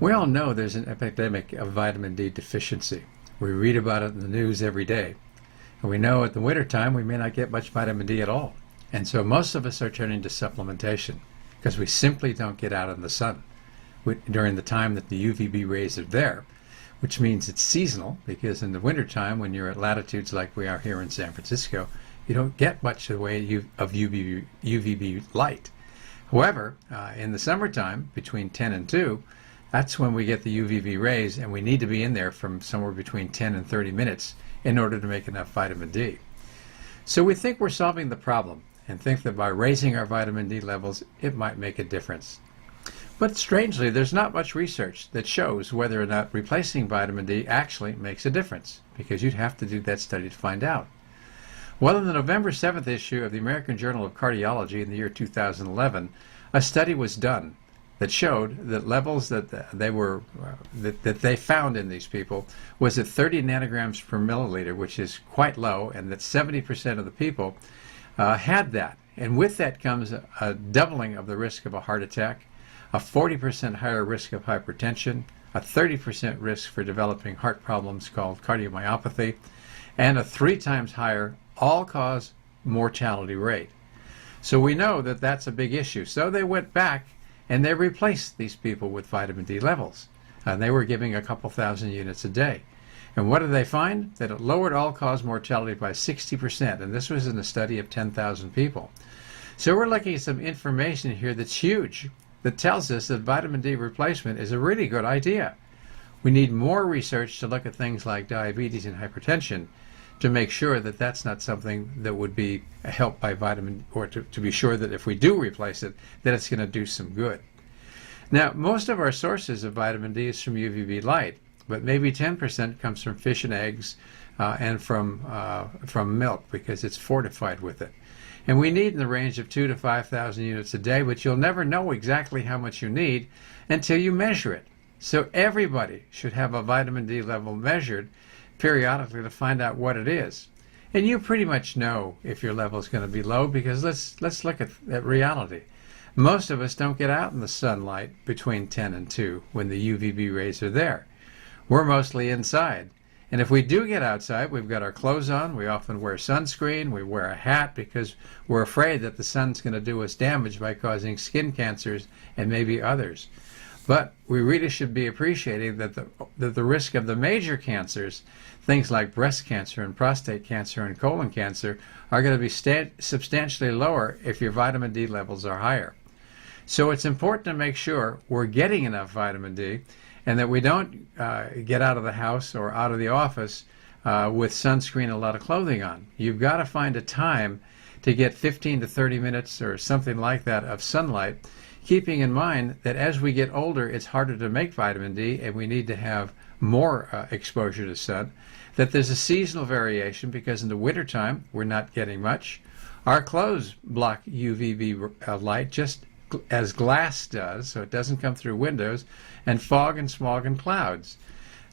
We all know there's an epidemic of vitamin D deficiency. We read about it in the news every day. And we know at the wintertime we may not get much vitamin D at all. And so most of us are turning to supplementation because we simply don't get out in the sun during the time that the UVB rays are there, which means it's seasonal because in the wintertime when you're at latitudes like we are here in San Francisco, you don't get much of the way of UVB light. However, in the summertime between 10 and 2, that's when we get the UVB rays, and we need to be in there from somewhere between 10 and 30 minutes in order to make enough vitamin D. So we think we're solving the problem and think that by raising our vitamin D levels, it might make a difference. But strangely, there's not much research that shows whether or not replacing vitamin D actually makes a difference, because you'd have to do that study to find out. Well, in the November 7th issue of the American Journal of Cardiology in the year 2011, a study was done that showed that levels that they found in these people was at 30 nanograms per milliliter, which is quite low, and that 70% of the people had that. And with that comes a doubling of the risk of a heart attack, a 40% higher risk of hypertension, a 30% risk for developing heart problems called cardiomyopathy, and a 3 times higher all-cause mortality rate. So we know that that's a big issue. So they went back and they replaced these people with vitamin D levels. And they were giving a couple thousand units a day. And what did they find? That it lowered all-cause mortality by 60%. And this was in a study of 10,000 people. So we're looking at some information here that's huge, that tells us that vitamin D replacement is a really good idea. We need more research to look at things like diabetes and hypertension to make sure that that's not something that would be helped by vitamin, or to be sure that if we do replace it, that it's going to do some good. Now, most of our sources of vitamin D is from UVB light, but maybe 10% comes from fish and eggs and from milk because it's fortified with it. And we need in the range of 2,000 to 5,000 units a day, but you'll never know exactly how much you need until you measure it. So everybody should have a vitamin D level measured periodically to find out what it is. And you pretty much know if your level is going to be low, because let's look at reality. Most of us don't get out in the sunlight between 10 and 2 when the UVB rays are there. We're mostly inside. And if we do get outside, we've got our clothes on, we often wear sunscreen, we wear a hat because we're afraid that the sun's going to do us damage by causing skin cancers and maybe others. But we really should be appreciating that the risk of the major cancers, things like breast cancer and prostate cancer and colon cancer, are going to be substantially lower if your vitamin D levels are higher. So it's important to make sure we're getting enough vitamin D and that we don't get out of the house or out of the office with sunscreen and a lot of clothing on. You've got to find a time to get 15 to 30 minutes or something like that of sunlight, keeping in mind that as we get older, it's harder to make vitamin D and we need to have more exposure to sun, that there's a seasonal variation because in the wintertime, we're not getting much. Our clothes block UVB light just as glass does, so it doesn't come through windows, and fog and smog and clouds.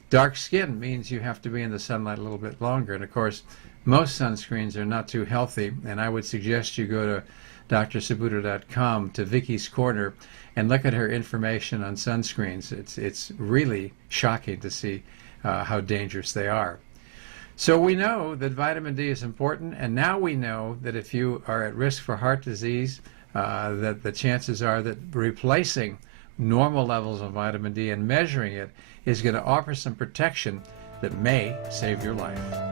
Dark skin means you have to be in the sunlight a little bit longer, and of course, most sunscreens are not too healthy, and I would suggest you go to drsaputo.com to Vicky's Corner and look at her information on sunscreens. It's really shocking to see how dangerous they are. So we know that vitamin D is important, and now we know that if you are at risk for heart disease, that the chances are that replacing normal levels of vitamin D and measuring it is going to offer some protection that may save your life.